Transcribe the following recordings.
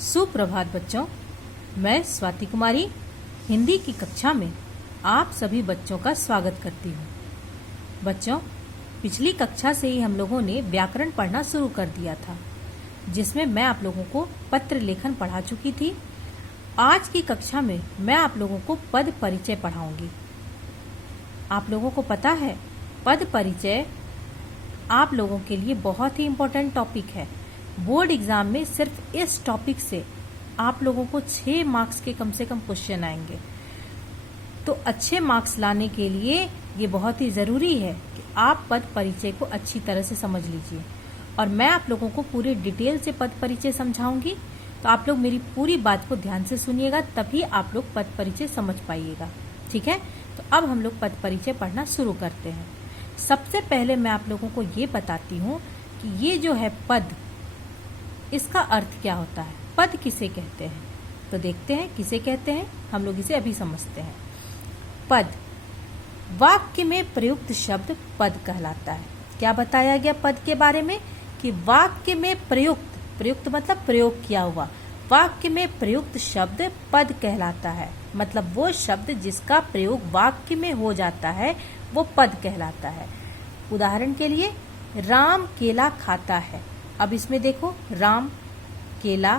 सुप्रभात बच्चों, मैं स्वाति कुमारी हिंदी की कक्षा में आप सभी बच्चों का स्वागत करती हूँ। बच्चों, पिछली कक्षा से ही हम लोगों ने व्याकरण पढ़ना शुरू कर दिया था, जिसमें मैं आप लोगों को पत्र लेखन पढ़ा चुकी थी। आज की कक्षा में मैं आप लोगों को पद परिचय पढ़ाऊंगी। आप लोगों को पता है, पद परिचय आप लोगों के लिए बहुत ही इम्पोर्टेंट टॉपिक है। बोर्ड एग्जाम में सिर्फ इस टॉपिक से आप लोगों को 6 मार्क्स के कम से कम क्वेश्चन आएंगे। तो अच्छे मार्क्स लाने के लिए ये बहुत ही ज़रूरी है कि आप पद परिचय को अच्छी तरह से समझ लीजिए। और मैं आप लोगों को पूरी डिटेल से पद परिचय समझाऊंगी, तो आप लोग मेरी पूरी बात को ध्यान से सुनिएगा, तभी आप लोग पद परिचय समझ पाइएगा। ठीक है, तो अब हम लोग पद परिचय पढ़ना शुरू करते हैं। सबसे पहले मैं आप लोगों को ये बताती हूँ कि ये जो है पद, इसका अर्थ क्या होता है, पद किसे कहते हैं। तो देखते हैं किसे कहते हैं, हम लोग इसे अभी समझते हैं। पद, वाक्य में प्रयुक्त शब्द पद कहलाता है। क्या बताया गया पद के बारे में कि वाक्य में प्रयुक्त मतलब प्रयोग किया हुआ, वाक्य में प्रयुक्त शब्द पद कहलाता है। मतलब वो शब्द जिसका प्रयोग वाक्य में हो जाता है वो पद कहलाता है। उदाहरण के लिए, राम केला खाता है। अब इसमें देखो, राम केला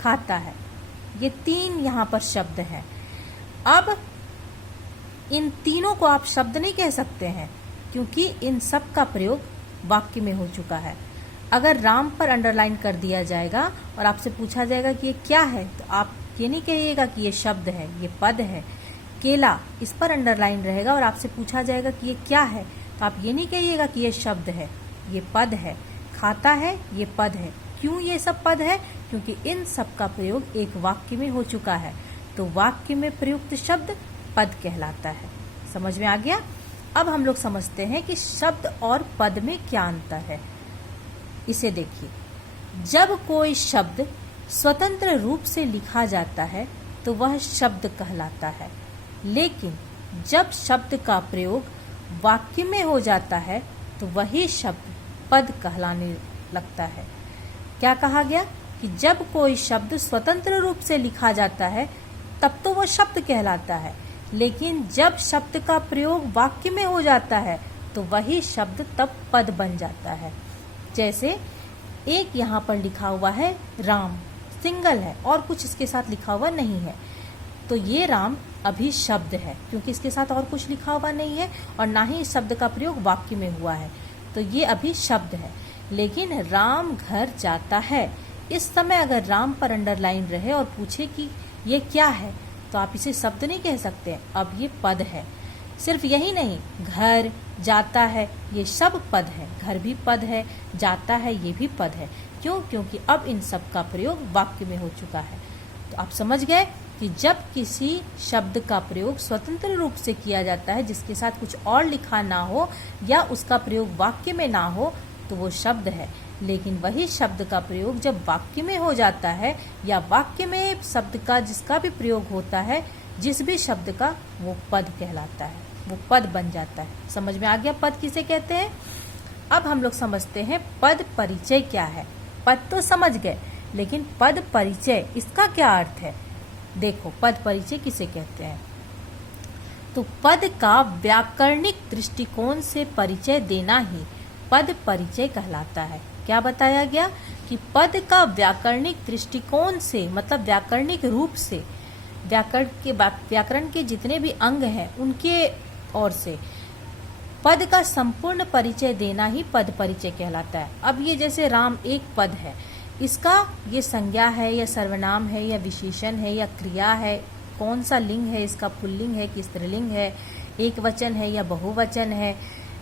खाता है, ये 3 यहाँ पर शब्द हैं। अब इन तीनों को आप शब्द नहीं कह सकते हैं, क्योंकि इन सब का प्रयोग वाक्य में हो चुका है। अगर राम पर अंडरलाइन कर दिया जाएगा और आपसे पूछा जाएगा कि ये क्या है, तो आप ये नहीं कहिएगा कि ये शब्द है, ये पद है। केला, इस पर अंडरलाइन रहेगा और आपसे पूछा जाएगा कि ये क्या है, तो आप ये नहीं कहिएगा कि ये शब्द है, ये पद है। खाता है, ये पद है। क्यों ये सब पद है? क्योंकि इन सब का प्रयोग एक वाक्य में हो चुका है, तो वाक्य में प्रयुक्त शब्द पद कहलाता है। समझ में आ गया? अब हम लोग समझते हैं कि शब्द और पद में क्या अंतर है। इसे देखिए, जब कोई शब्द स्वतंत्र रूप से लिखा जाता है तो वह शब्द कहलाता है, लेकिन जब शब्द का प्रयोग वाक्य में हो जाता है तो वही शब्द पद कहलाने लगता है। क्या कहा गया कि जब कोई शब्द स्वतंत्र रूप से लिखा जाता है तब तो वह शब्द कहलाता है, लेकिन जब शब्द का प्रयोग वाक्य में हो जाता है तो वही शब्द तब पद बन जाता है। जैसे एक यहाँ पर लिखा हुआ है राम, सिंगल है और कुछ इसके साथ लिखा हुआ नहीं है, तो ये राम अभी शब्द है, क्योंकि इसके साथ और कुछ लिखा हुआ नहीं है और ना ही इस शब्द का प्रयोग वाक्य में हुआ है, तो ये अभी शब्द है। लेकिन राम घर जाता है, इस समय अगर राम पर अंडरलाइन रहे और पूछे कि ये क्या है, तो आप इसे शब्द नहीं कह सकते, अब ये पद है। सिर्फ यही नहीं, घर जाता है, ये सब पद है। घर भी पद है, जाता है, ये भी पद है। क्यों? क्योंकि अब इन सब का प्रयोग वाक्य में हो चुका है। तो आप समझ गए कि जब किसी शब्द का प्रयोग स्वतंत्र रूप से किया जाता है, जिसके साथ कुछ और लिखा ना हो या उसका प्रयोग वाक्य में ना हो, तो वो शब्द है। लेकिन वही शब्द का प्रयोग जब वाक्य में हो जाता है या वाक्य में शब्द का जिसका भी प्रयोग होता है, जिस भी शब्द का, वो पद कहलाता है, वो पद बन जाता है। समझ में आ गया पद किसे कहते हैं? अब हम लोग समझते हैं पद परिचय क्या है। पद तो समझ गए, लेकिन पद परिचय इसका क्या अर्थ है? देखो, पद परिचय किसे कहते हैं? तो पद का व्याकरणिक दृष्टिकोण से परिचय देना ही पद परिचय कहलाता है। क्या बताया गया कि पद का व्याकरणिक दृष्टिकोण से, मतलब व्याकरणिक रूप से, व्याकरण के जितने भी अंग हैं उनके ओर से पद का संपूर्ण परिचय देना ही पद परिचय कहलाता है। अब ये जैसे राम एक पद है, इसका ये संज्ञा है या सर्वनाम है या विशेषण है या क्रिया है, कौन सा लिंग है इसका, पुल्लिंग है कि स्त्रीलिंग है, एक वचन है या बहुवचन है,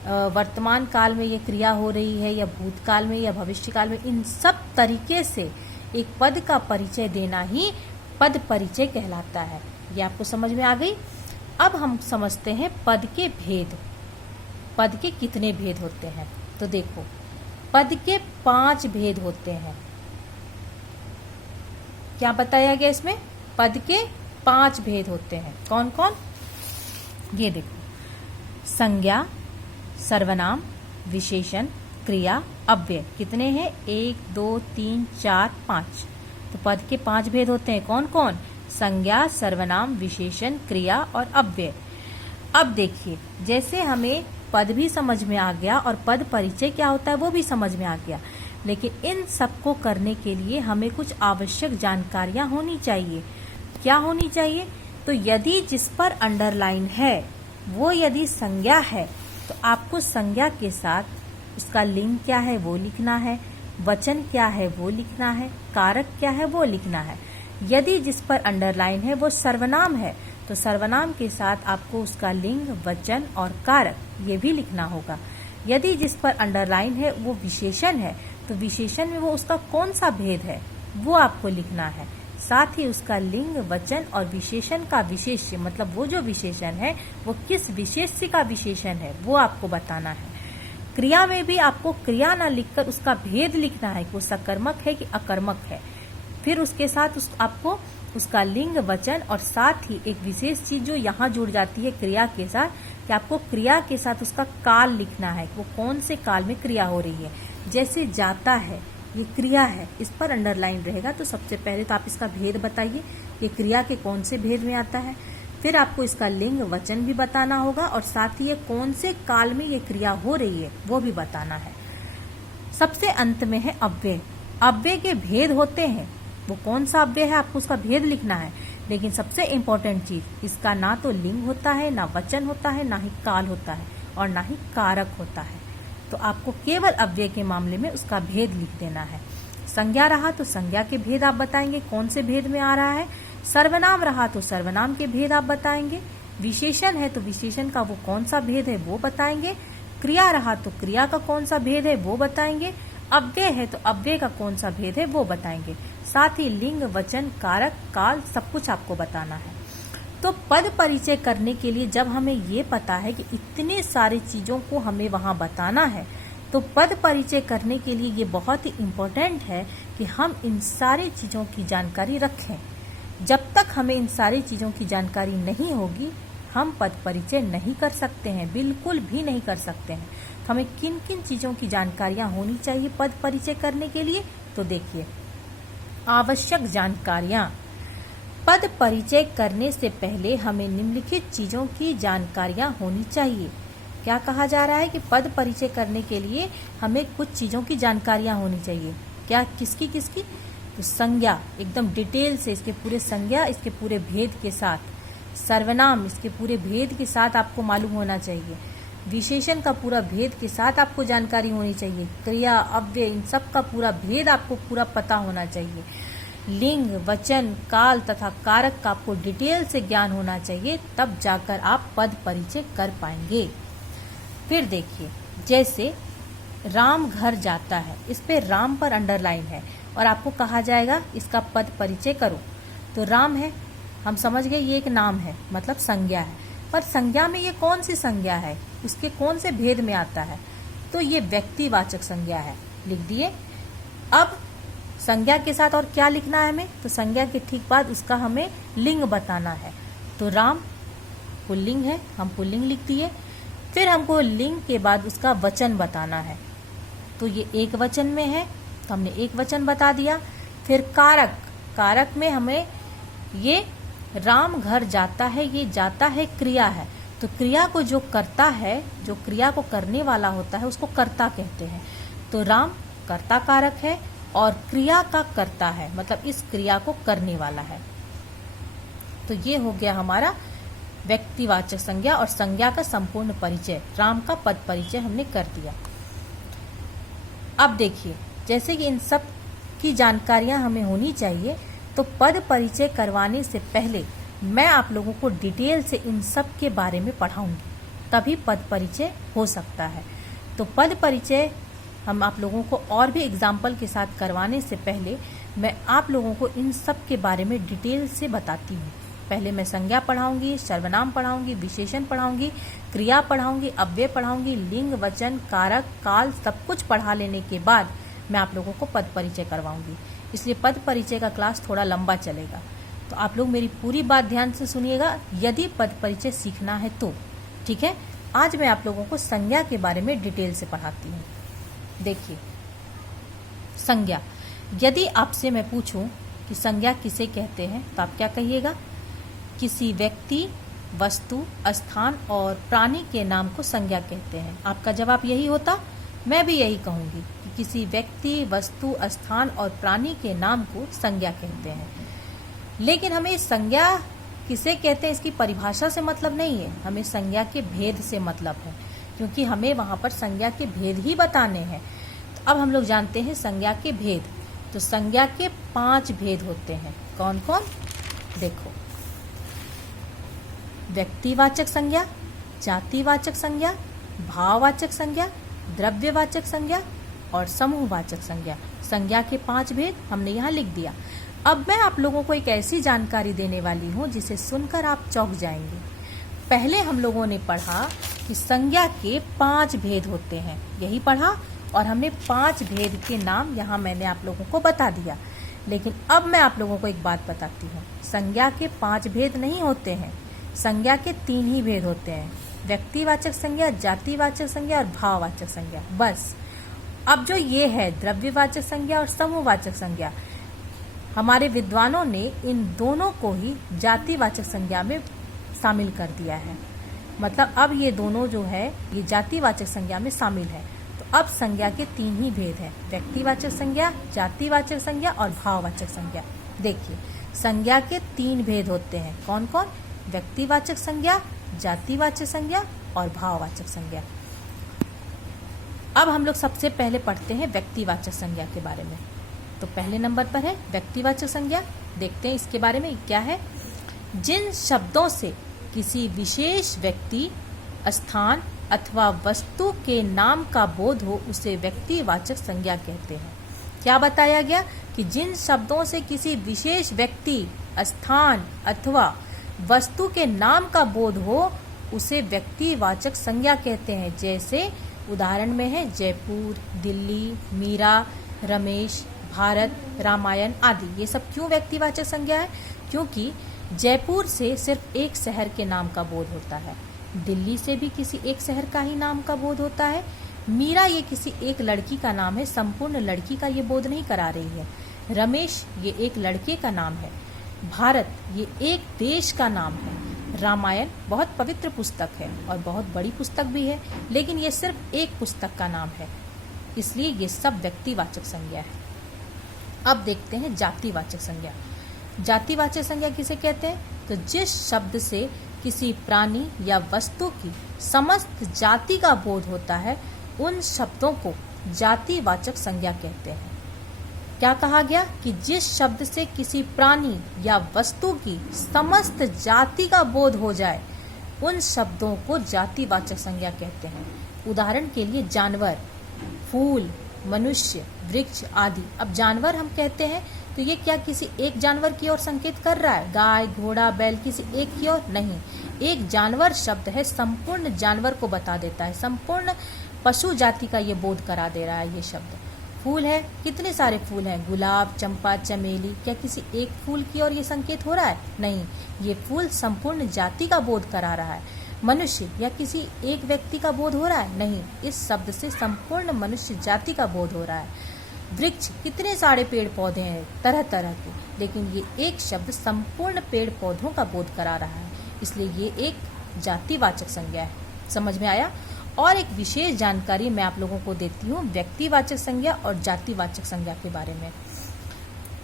वर्तमान काल में ये क्रिया हो रही है या भूतकाल में या भविष्य काल में, इन सब तरीके से एक पद का परिचय देना ही पद परिचय कहलाता है। ये आपको समझ में आ गई? अब हम समझते हैं पद के भेद। पद के कितने भेद होते हैं? तो देखो, पद के 5 भेद होते हैं। क्या बताया गया इसमें? पद के 5 भेद होते हैं। कौन कौन? ये देखो, संज्ञा, सर्वनाम, विशेषण, क्रिया, अव्यय। कितने हैं? 1 2 3 4 5। तो पद के 5 भेद होते हैं। कौन कौन? संज्ञा, सर्वनाम, विशेषण, क्रिया और अव्यय। अब देखिए, जैसे हमें पद भी समझ में आ गया और पद परिचय क्या होता है वो भी समझ में आ गया, लेकिन इन सबको करने के लिए हमें कुछ आवश्यक जानकारियां होनी चाहिए। क्या होनी चाहिए? तो यदि जिस पर अंडरलाइन है वो यदि संज्ञा है तो आपको संज्ञा के साथ उसका लिंग क्या है वो लिखना है, वचन क्या है वो लिखना है, कारक क्या है वो लिखना है। यदि जिस पर अंडरलाइन है वो सर्वनाम है तो सर्वनाम के साथ आपको उसका लिंग, वचन और कारक ये भी लिखना होगा। यदि जिस पर अंडरलाइन है वो विशेषण है तो विशेषण में वो उसका कौन सा भेद है वो आपको लिखना है। साथ ही उसका लिंग, वचन और विशेषण का विशेष्य, मतलब वो जो विशेषण है वो किस विशेष्य का विशेषण है वो आपको बताना है। क्रिया में भी आपको क्रिया ना लिखकर उसका भेद लिखना है कि वो सकर्मक है कि अकर्मक है। फिर उसके साथ आपको उसका लिंग, वचन और साथ ही एक विशेष चीज जो यहाँ जुड़ जाती है क्रिया के साथ, कि आपको क्रिया के साथ उसका काल लिखना है, वो कौन से काल में क्रिया हो रही है। जैसे जाता है ये क्रिया है, इस पर अंडरलाइन रहेगा तो सबसे पहले तो आप इसका भेद बताइए, ये क्रिया के कौन से भेद में आता है। फिर आपको इसका लिंग, वचन भी बताना होगा और साथ ही ये कौन से काल में ये क्रिया हो रही है वो भी बताना है। सबसे अंत में है अव्यय। अव्यय के भेद होते हैं, वो कौन सा अव्यय है आपको उसका भेद लिखना है। लेकिन सबसे इम्पोर्टेंट चीज, इसका ना तो लिंग होता है, ना वचन होता है, ना ही काल होता है और ना ही कारक होता है। तो आपको केवल अव्यय के मामले में उसका भेद लिख देना है। संज्ञा रहा तो संज्ञा के भेद आप बताएंगे कौन से भेद में आ रहा है। सर्वनाम रहा तो सर्वनाम के भेद आप बताएंगे। विशेषण है तो विशेषण का वो कौन सा भेद है वो बताएंगे। क्रिया रहा तो क्रिया का कौन सा भेद है वो बताएंगे। अव्यय है तो अव्यय का कौन सा भेद है वो बताएंगे। साथ ही लिंग, वचन, कारक, काल सब कुछ आपको बताना है। तो पद परिचय करने के लिए जब हमें ये पता है कि इतने सारी चीजों को हमें वहां बताना है, तो पद परिचय करने के लिए ये बहुत ही इम्पोर्टेंट है कि हम इन सारी चीजों की जानकारी रखें। जब तक हमें इन सारी चीजों की जानकारी नहीं होगी हम पद परिचय नहीं कर सकते हैं, बिल्कुल भी नहीं कर सकते हैं। तो हमें किन किन चीजों की जानकारियां होनी चाहिए पद परिचय करने के लिए, तो देखिए, आवश्यक जानकारियां। पद परिचय करने से पहले हमें निम्नलिखित चीजों की जानकारियां होनी चाहिए। क्या कहा जा रहा है कि पद परिचय करने के लिए हमें कुछ चीजों की जानकारियां होनी चाहिए। क्या, किसकी किसकी? तो संज्ञा, एकदम डिटेल से इसके पूरे संज्ञा, इसके पूरे भेद के साथ। सर्वनाम, इसके पूरे भेद के साथ आपको मालूम होना चाहिए। विशेषण का पूरा भेद के साथ आपको जानकारी होनी चाहिए। क्रिया, अव्यय, इन सब का पूरा भेद आपको पूरा पता होना चाहिए। लिंग, वचन, काल तथा कारक का आपको डिटेल से ज्ञान होना चाहिए, तब जाकर आप पद परिचय कर पाएंगे। फिर देखिए, जैसे राम घर जाता है, इस पे राम पर अंडरलाइन है और आपको कहा जाएगा इसका पद परिचय करो। तो राम है, हम समझ गए ये एक नाम है, मतलब संज्ञा है। पर संज्ञा में ये कौन सी संज्ञा है, उसके कौन से भेद में आता है? तो ये व्यक्तिवाचक संज्ञा है, लिख दिए। अब संज्ञा के साथ और क्या लिखना है हमें? तो संज्ञा के ठीक बाद उसका हमें लिंग बताना है। तो राम पुल्लिंग है, हम पुल्लिंग लिख दिए। फिर हमको लिंग के बाद उसका वचन बताना है। तो ये एक वचन में है तो हमने एक वचन बता दिया। फिर कारक, कारक में हमें ये राम घर जाता है, ये जाता है क्रिया है, तो क्रिया को जो करता है, जो क्रिया को करने वाला होता है उसको कर्ता कहते हैं। तो राम कर्ता कारक है और क्रिया का कर्ता है, मतलब इस क्रिया को करने वाला है। तो ये हो गया हमारा व्यक्तिवाचक संज्ञा और संज्ञा का संपूर्ण परिचय। राम का पद परिचय हमने कर दिया। अब देखिए, जैसे कि इन सब की जानकारियां हमें होनी चाहिए, तो पद परिचय करवाने से पहले मैं आप लोगों को डिटेल से इन सब के बारे में पढ़ाऊंगी, तभी पद परिचय हो सकता है। तो पद परिचय हम आप लोगों को और भी एग्जाम्पल के साथ करवाने से पहले मैं आप लोगों को इन सब के बारे में डिटेल से बताती हूँ। पहले मैं संज्ञा पढ़ाऊंगी, सर्वनाम पढ़ाऊंगी, विशेषण पढ़ाऊंगी, क्रिया पढ़ाऊंगी, अव्यय पढ़ाऊंगी, लिंग, वचन, कारक, काल सब कुछ पढ़ा लेने के बाद मैं आप लोगों को पद परिचय करवाऊंगी। इसलिए पद परिचय का क्लास थोड़ा लंबा चलेगा, तो आप लोग मेरी पूरी बात ध्यान से सुनिएगा यदि पद परिचय सीखना है तो। ठीक है, आज मैं आप लोगों को संज्ञा के बारे में डिटेल से पढ़ाती हूँ। देखिए, संज्ञा, यदि आपसे मैं पूछूं कि संज्ञा किसे कहते हैं, तो आप क्या कहिएगा? किसी व्यक्ति, वस्तु, स्थान और प्राणी के नाम को संज्ञा कहते हैं। आपका जवाब यही होता। मैं भी यही कहूंगी कि किसी व्यक्ति, वस्तु, स्थान और प्राणी के नाम को संज्ञा कहते हैं। लेकिन हमें संज्ञा किसे कहते हैं इसकी परिभाषा से मतलब नहीं है, हमें संज्ञा के भेद से मतलब है, क्योंकि हमें वहां पर संज्ञा के भेद ही बताने हैं। तो अब हम लोग जानते हैं संज्ञा के भेद। तो संज्ञा के 5 भेद होते हैं। कौन कौन? देखो, व्यक्तिवाचक संज्ञा, जातिवाचक संज्ञा, भाववाचक संज्ञा, द्रव्यवाचक संज्ञा और समूहवाचक संज्ञा। संज्ञा के 5 भेद हमने यहाँ लिख दिया। अब मैं आप लोगों को एक ऐसी जानकारी देने वाली हूँ जिसे सुनकर आप चौंक जाएंगे। पहले हम लोगों ने पढ़ा कि संज्ञा के 5 भेद होते हैं, यही पढ़ा, और हमने 5 भेद के नाम यहाँ मैंने आप लोगों को बता दिया। लेकिन अब मैं आप लोगों को एक बात बताती हूँ, संज्ञा के 5 भेद नहीं होते हैं, संज्ञा के 3 ही भेद होते हैं, व्यक्तिवाचक संज्ञा, जातिवाचक संज्ञा और भाववाचक संज्ञा, बस। अब जो ये है द्रव्यवाचक संज्ञा और समूहवाचक संज्ञा, हमारे विद्वानों ने इन दोनों को ही जातिवाचक संज्ञा में शामिल कर दिया है। मतलब अब ये दोनों जो है ये जातिवाचक संज्ञा में शामिल है। तो अब संज्ञा के 3 ही भेद हैं, व्यक्तिवाचक संज्ञा, जातिवाचक संज्ञा और भाववाचक संज्ञा। देखिए, संज्ञा के 3 भेद होते हैं। कौन कौन? व्यक्तिवाचक संज्ञा, जातिवाचक संज्ञा और भाववाचक संज्ञा। अब हम लोग सबसे पहले पढ़ते हैं व्यक्तिवाचक संज्ञा के बारे में। तो पहले नंबर पर है व्यक्तिवाचक संज्ञा। देखते हैं इसके बारे में क्या है। जिन शब्दों से किसी विशेष व्यक्ति, स्थान अथवा वस्तु के नाम का बोध हो उसे व्यक्तिवाचक संज्ञा कहते हैं। क्या बताया गया? कि जिन शब्दों से किसी विशेष व्यक्ति, स्थान अथवा वस्तु के नाम का बोध हो उसे व्यक्तिवाचक संज्ञा कहते हैं। जैसे उदाहरण में है जयपुर, दिल्ली, मीरा, रमेश, भारत, रामायण आदि। ये सब क्यों व्यक्तिवाचक संज्ञा है? क्योंकि जयपुर से सिर्फ एक शहर के नाम का बोध होता है, दिल्ली से भी किसी एक शहर का ही नाम का बोध होता है, मीरा ये किसी एक लड़की का नाम है, संपूर्ण लड़की का ये बोध नहीं करा रही है, रमेश ये एक लड़के का नाम है, भारत ये एक देश का नाम है, रामायण बहुत पवित्र पुस्तक है और बहुत बड़ी पुस्तक भी है, लेकिन ये सिर्फ एक पुस्तक का नाम है, इसलिए ये सब व्यक्तिवाचक संज्ञा है। अब देखते हैं जातिवाचक संज्ञा। जातिवाचक संज्ञा किसे कहते हैं? तो जिस शब्द से किसी प्राणी या वस्तु की समस्त जाति का बोध होता है उन शब्दों को जातिवाचक संज्ञा कहते हैं। क्या कहा गया? कि जिस शब्द से किसी प्राणी या वस्तु की समस्त जाति का बोध हो जाए उन शब्दों को जातिवाचक संज्ञा कहते हैं। उदाहरण के लिए जानवर, फूल, मनुष्य, वृक्ष आदि। अब जानवर हम कहते हैं तो ये क्या किसी एक जानवर की ओर संकेत कर रहा है? गाय, घोड़ा, बैल किसी एक की ओर नहीं। एक जानवर शब्द है, संपूर्ण जानवर को बता देता है, संपूर्ण पशु जाति का ये बोध करा दे रहा है ये शब्द। फूल है, कितने सारे फूल हैं, गुलाब, चंपा, चमेली, क्या किसी एक फूल की ओर ये संकेत हो रहा है? नहीं, ये फूल संपूर्ण जाति का बोध करा रहा है। मनुष्य या किसी एक व्यक्ति का बोध हो रहा है? नहीं, इस शब्द से संपूर्ण मनुष्य जाति का बोध हो रहा है। वृक्ष, कितने सारे पेड़ पौधे हैं तरह तरह के, लेकिन ये एक शब्द संपूर्ण पेड़ पौधों का बोध करा रहा है, इसलिए ये एक जातिवाचक संज्ञा है। समझ में आया? और एक विशेष जानकारी मैं आप लोगों को देती हूँ व्यक्तिवाचक संज्ञा और जातिवाचक संज्ञा के बारे में।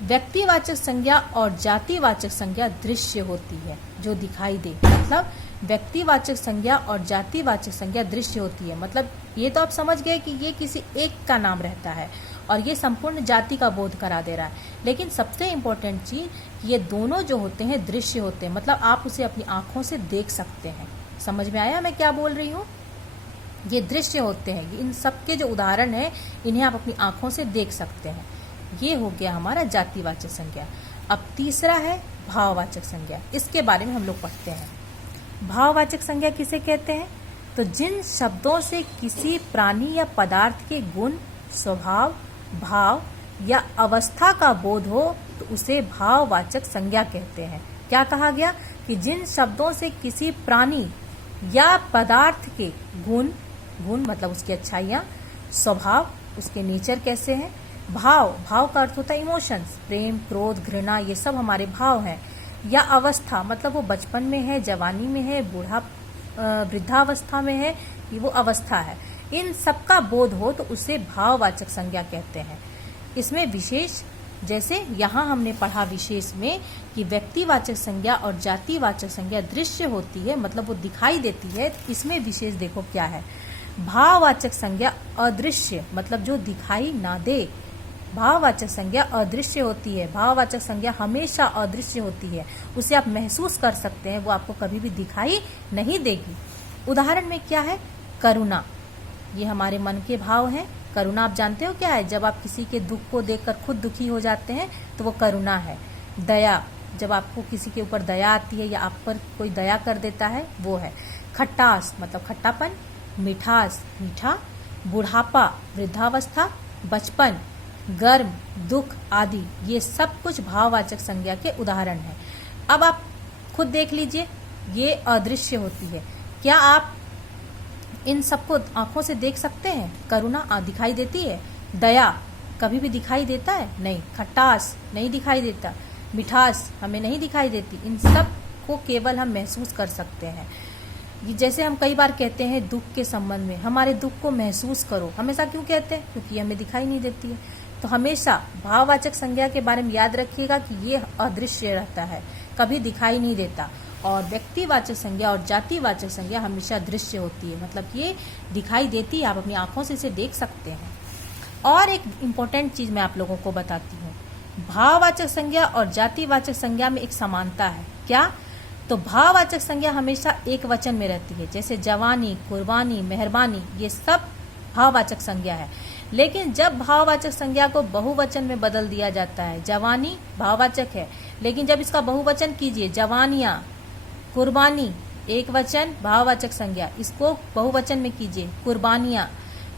व्यक्तिवाचक संज्ञा और जातिवाचक संज्ञा दृश्य होती है, जो दिखाई दे। मतलब व्यक्तिवाचक संज्ञा और जातिवाचक संज्ञा दृश्य होती है, मतलब ये तो आप समझ गए कि ये किसी एक का नाम रहता है और ये संपूर्ण जाति का बोध करा दे रहा है। लेकिन सबसे इम्पोर्टेंट चीज, ये दोनों जो होते हैं दृश्य होते हैं, मतलब आप उसे अपनी आंखों से देख सकते हैं। समझ में आया मैं क्या बोल रही हूँ? ये दृश्य होते हैं, इन सबके जो उदाहरण है इन्हें आप अपनी आंखों से देख सकते हैं। ये हो गया हमारा जातिवाचक संज्ञा। अब तीसरा है भाववाचक संज्ञा, इसके बारे में हम लोग पढ़ते हैं। भाववाचक संज्ञा किसे कहते हैं? तो जिन शब्दों से किसी प्राणी या पदार्थ के गुण, स्वभाव, भाव या अवस्था का बोध हो तो उसे भाववाचक संज्ञा कहते हैं। क्या कहा गया? कि जिन शब्दों से किसी प्राणी या पदार्थ के गुण मतलब उसकी अच्छाइयाँ, स्वभाव उसके नेचर कैसे हैं, भाव, भाव का अर्थ होता है इमोशंस, प्रेम, क्रोध, घृणा, ये सब हमारे भाव हैं। या अवस्था, मतलब वो बचपन में है, जवानी में है, वृद्धावस्था में है, ये वो अवस्था है। इन सबका बोध हो तो उसे भाववाचक संज्ञा कहते हैं। इसमें विशेष, जैसे यहाँ हमने पढ़ा विशेष में कि व्यक्तिवाचक संज्ञा और जातिवाचक संज्ञा दृश्य होती है, मतलब वो दिखाई देती है। इसमें विशेष देखो क्या है, भाववाचक संज्ञा अदृश्य, मतलब जो दिखाई ना दे। भाववाचक संज्ञा अदृश्य होती है, भाववाचक संज्ञा हमेशा अदृश्य होती है, उसे आप महसूस कर सकते हैं, वो आपको कभी भी दिखाई नहीं देगी। उदाहरण में क्या है, करुणा, ये हमारे मन के भाव हैं। करुणा आप जानते हो क्या है, जब आप किसी के दुख को देखकर खुद दुखी हो जाते हैं तो वो करुणा है। दया, जब आपको किसी के ऊपर दया आती है या आप पर कोई दया कर देता है, वो है। खट्टास, मतलब खट्टापन। मिठास, मीठा। बुढ़ापा, वृद्धावस्था। बचपन, गर्म, दुख आदि, ये सब कुछ भाववाचक संज्ञा के उदाहरण हैं। अब आप खुद देख लीजिए, ये अदृश्य होती है। क्या आप इन सबको आंखों से देख सकते हैं? करुणा दिखाई देती है, दया कभी भी दिखाई देता है? नहीं। खट्टास नहीं दिखाई देता, मिठास हमें नहीं दिखाई देती। इन सब को केवल हम महसूस कर सकते हैं। जैसे हम कई बार कहते हैं दुख के संबंध में, हमारे दुख को महसूस करो, हमेशा क्यों कहते हैं? क्योंकि हमें दिखाई नहीं देती है। तो हमेशा भाववाचक संज्ञा के बारे में याद रखिएगा कि ये अदृश्य रहता है, कभी दिखाई नहीं देता। और व्यक्तिवाचक संज्ञा और जातिवाचक संज्ञा हमेशा दृश्य होती है, मतलब ये दिखाई देती है, आप अपनी आंखों से इसे देख सकते हैं। और एक इम्पोर्टेंट चीज मैं आप लोगों को बताती हूँ, भाववाचक संज्ञा और जातिवाचक संज्ञा में एक समानता है। क्या? तो भाववाचक संज्ञा हमेशा एक वचन में रहती है, जैसे जवानी, कुर्बानी, मेहरबानी, ये सब भाववाचक संज्ञा है। लेकिन जब भाववाचक संज्ञा को बहुवचन में बदल दिया जाता है, जवानी भाववाचक है, लेकिन जब इसका बहुवचन कीजिए, जवानियां, कुर्बानी, एक वचन भाववाचक संज्ञा, इसको बहुवचन में कीजिए, कुर्बानियां।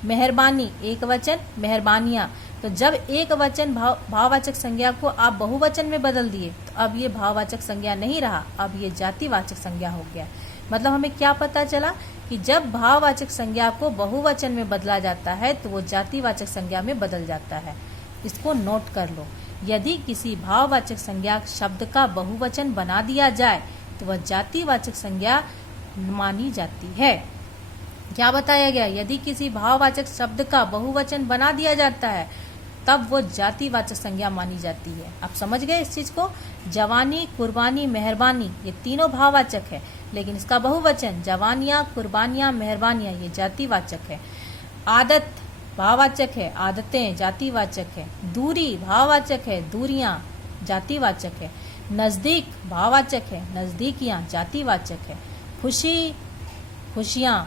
मेहरबानी, एक वचन, मेहरबानियां। तो जब एक वचन भाववाचक संज्ञा को आप बहुवचन में बदल दिए तो अब ये भाववाचक संज्ञा नहीं रहा, अब ये जातिवाचक संज्ञा हो गया। मतलब हमें क्या पता चला कि जब भाववाचक संज्ञा को बहुवचन में बदला जाता है तो वो जातिवाचक संज्ञा में बदल जाता है। इसको नोट कर लो, यदि किसी भाववाचक संज्ञा शब्द का बहुवचन बना दिया जाए तो वह जातिवाचक संज्ञा मानी जाती है। क्या बताया गया? यदि किसी भाववाचक शब्द का बहुवचन बना दिया जाता है तब वो जातिवाचक संज्ञा मानी जाती है। आप समझ गए इस चीज को? जवानी, कुर्बानी, मेहरबानी, ये तीनों भाववाचक है, लेकिन इसका बहुवचन जवानियां, कुर्बानियां, मेहरबानियां, ये जातिवाचक है। आदत भाववाचक है, आदतें जातिवाचक है। दूरी भाववाचक है, दूरियां जातिवाचक है। नजदीक भाववाचक है, नजदीकियां जातिवाचक है। खुशी, खुशियां,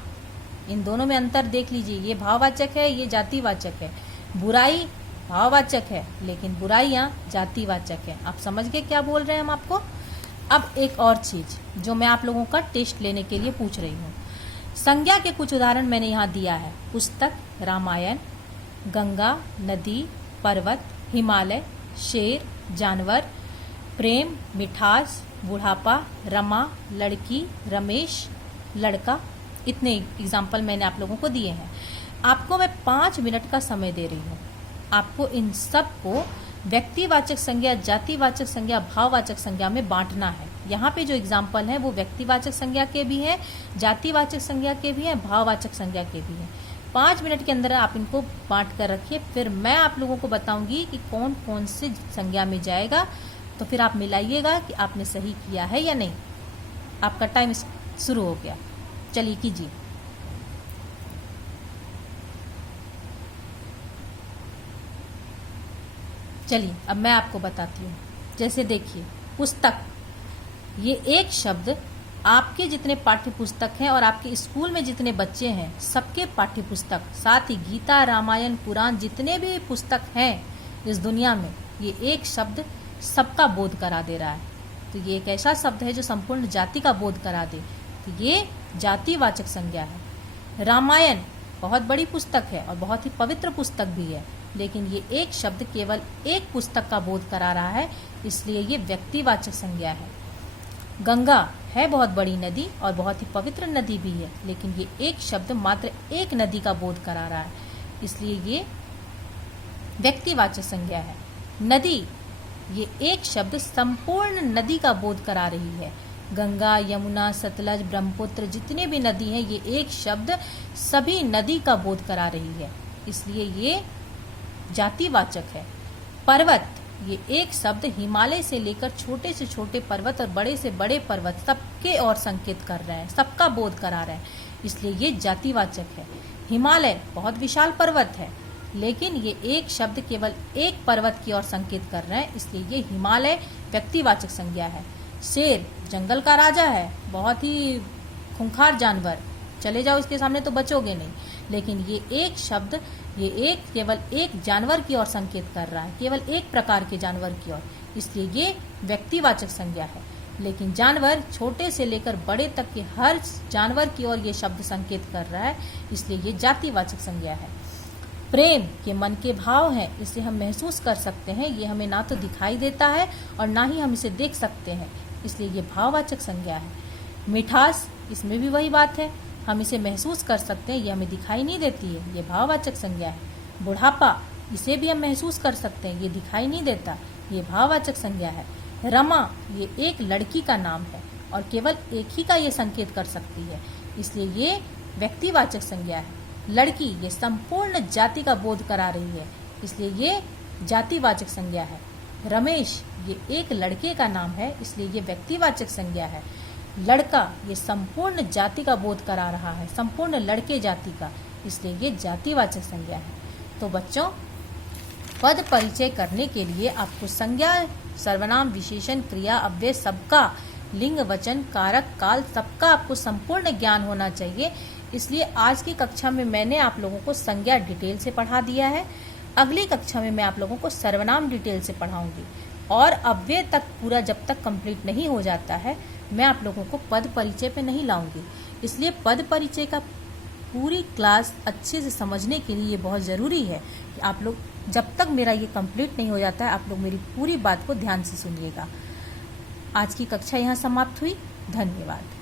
इन दोनों में अंतर देख लीजिए, ये भाववाचक है, ये जातिवाचक है। बुराई भाववाचक है, लेकिन बुराइयां जातिवाचक है। आप समझ गए क्या बोल रहे हैं हम आपको? अब एक और चीज जो मैं आप लोगों का टेस्ट लेने के लिए पूछ रही हूँ, संज्ञा के कुछ उदाहरण मैंने यहाँ दिया है। पुस्तक, रामायण, गंगा, नदी, पर्वत, हिमालय, शेर, जानवर, प्रेम, मिठास, बुढ़ापा, रमा, लड़की, रमेश, लड़का। इतने एग्जाम्पल मैंने आप लोगों को दिए हैं। आपको मैं 5 मिनट का समय दे रही हूँ, आपको इन सब को व्यक्तिवाचक संज्ञा, जातिवाचक संज्ञा, भाववाचक संज्ञा में बांटना है। यहाँ पे जो एग्जाम्पल है वो व्यक्तिवाचक संज्ञा के भी हैं, जातिवाचक संज्ञा के भी हैं, भाववाचक संज्ञा के भी हैं। 5 मिनट के अंदर आप इनको बांट कर रखिए, फिर मैं आप लोगों को बताऊंगी कि कौन कौन सी संज्ञा में जाएगा, तो फिर आप मिलाइएगा कि आपने सही किया है या नहीं। आपका टाइम शुरू हो गया, चलिए कीजिए। चलिए अब मैं आपको बताती हूँ। जैसे देखिए, पुस्तक, ये एक शब्द आपके जितने पाठ्य पुस्तक हैं और आपके स्कूल में जितने बच्चे हैं सबके पाठ्य पुस्तक, साथ ही गीता, रामायण, पुराण, जितने भी पुस्तक हैं इस दुनिया में, ये एक शब्द सबका बोध करा दे रहा है। तो ये एक ऐसा शब्द है जो संपूर्ण जाति का बोध करा दे, तो ये जातिवाचक संज्ञा है। रामायण बहुत बड़ी पुस्तक है और बहुत ही पवित्र पुस्तक भी है, लेकिन ये एक शब्द केवल एक पुस्तक का बोध करा रहा है, इसलिए ये व्यक्तिवाचक संज्ञा है। गंगा है बहुत बड़ी नदी और बहुत ही पवित्र नदी भी है, लेकिन ये एक शब्द मात्र एक नदी का बोध करा रहा है, इसलिए ये व्यक्तिवाचक संज्ञा है। नदी, ये एक शब्द संपूर्ण नदी का बोध करा रही है। गंगा, यमुना, सतलज, ब्रह्मपुत्र जितने भी नदी हैं, ये एक शब्द सभी नदी का बोध करा रही है, इसलिए ये जातिवाचक है। पर्वत, ये एक शब्द हिमालय से लेकर छोटे से छोटे पर्वत और बड़े से बड़े पर्वत सबके ओर संकेत कर रहा है, सबका बोध करा रहा है, इसलिए ये जातिवाचक है। हिमालय बहुत विशाल पर्वत है, लेकिन ये एक शब्द केवल एक पर्वत की ओर संकेत कर रहा है, इसलिए ये हिमालय व्यक्तिवाचक संज्ञा है। शेर जंगल का राजा है, बहुत ही खूंखार जानवर, चले जाओ इसके सामने तो बचोगे नहीं, लेकिन ये एक शब्द केवल एक जानवर की ओर संकेत कर रहा है, केवल एक प्रकार के जानवर की ओर, इसलिए ये व्यक्तिवाचक संज्ञा है। लेकिन जानवर छोटे से लेकर बड़े तक के हर जानवर की ओर ये शब्द संकेत कर रहा है, इसलिए ये जातिवाचक संज्ञा है। प्रेम के मन के भाव हैं, इसे हम महसूस कर सकते हैं, ये हमें ना तो दिखाई देता है और ना ही हम इसे देख सकते हैं, इसलिए ये भाववाचक संज्ञा है। मिठास, इसमें भी वही बात है, हम इसे महसूस कर सकते हैं, ये हमें दिखाई नहीं देती है, ये भाववाचक संज्ञा है। बुढ़ापा, इसे भी हम महसूस कर सकते हैं, ये दिखाई नहीं देता, ये भाववाचक संज्ञा है। रमा, ये एक लड़की का नाम है और केवल एक ही का ये संकेत कर सकती है, इसलिए ये व्यक्तिवाचक संज्ञा है। लड़की, ये संपूर्ण जाति का बोध करा रही है, इसलिए ये जातिवाचक संज्ञा है। रमेश, ये एक लड़के का नाम है, इसलिए ये व्यक्तिवाचक संज्ञा है। लड़का, ये संपूर्ण जाति का बोध करा रहा है, संपूर्ण लड़के जाति का, इसलिए ये जातिवाचक संज्ञा है। तो बच्चों, पद परिचय करने के लिए आपको संज्ञा, सर्वनाम, विशेषण, क्रिया, अव्यय सबका, लिंग, वचन, कारक, काल सबका आपको संपूर्ण ज्ञान होना चाहिए। इसलिए आज की कक्षा में मैंने आप लोगों को संज्ञा डिटेल से पढ़ा दिया है। अगली कक्षा में मैं आप लोगों को सर्वनाम डिटेल से पढ़ाऊंगी और अव्यय तक पूरा जब तक कंप्लीट नहीं हो जाता है, मैं आप लोगों को पद परिचय पे नहीं लाऊंगी। इसलिए पद परिचय का पूरी क्लास अच्छे से समझने के लिए ये बहुत ज़रूरी है कि आप लोग, जब तक मेरा ये कंप्लीट नहीं हो जाता है, आप लोग मेरी पूरी बात को ध्यान से सुनिएगा। आज की कक्षा यहाँ समाप्त हुई। धन्यवाद।